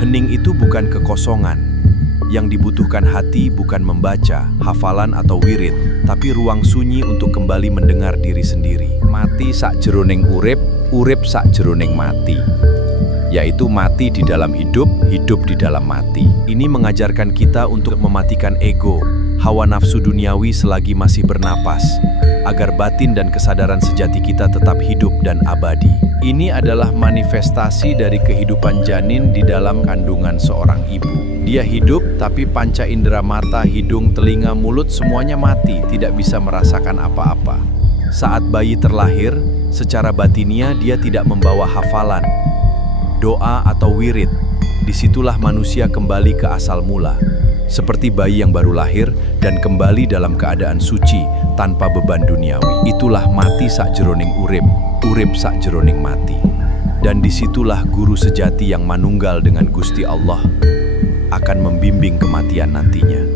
Hening itu bukan kekosongan. Yang dibutuhkan hati bukan membaca, hafalan atau wirid, tapi ruang sunyi untuk kembali mendengar diri sendiri. Mati sakjeroning urip, urip sakjeroning mati. Yaitu mati di dalam hidup, hidup di dalam mati. Ini mengajarkan kita untuk mematikan ego, hawa nafsu duniawi selagi masih bernapas, agar batin dan kesadaran sejati kita tetap hidup dan abadi. Ini adalah manifestasi dari kehidupan janin di dalam kandungan seorang ibu. Dia hidup, tapi panca indera mata, hidung, telinga, mulut semuanya mati, tidak bisa merasakan apa-apa. Saat bayi terlahir, secara batinia dia tidak membawa hafalan, doa atau wirid. Disitulah manusia kembali ke asal mula, seperti bayi yang baru lahir dan kembali dalam keadaan suci tanpa beban duniawi. Itulah mati sakjeroning urip, urip sakjeroning mati. Dan disitulah guru sejati yang manunggal dengan Gusti Allah akan membimbing kematian nantinya.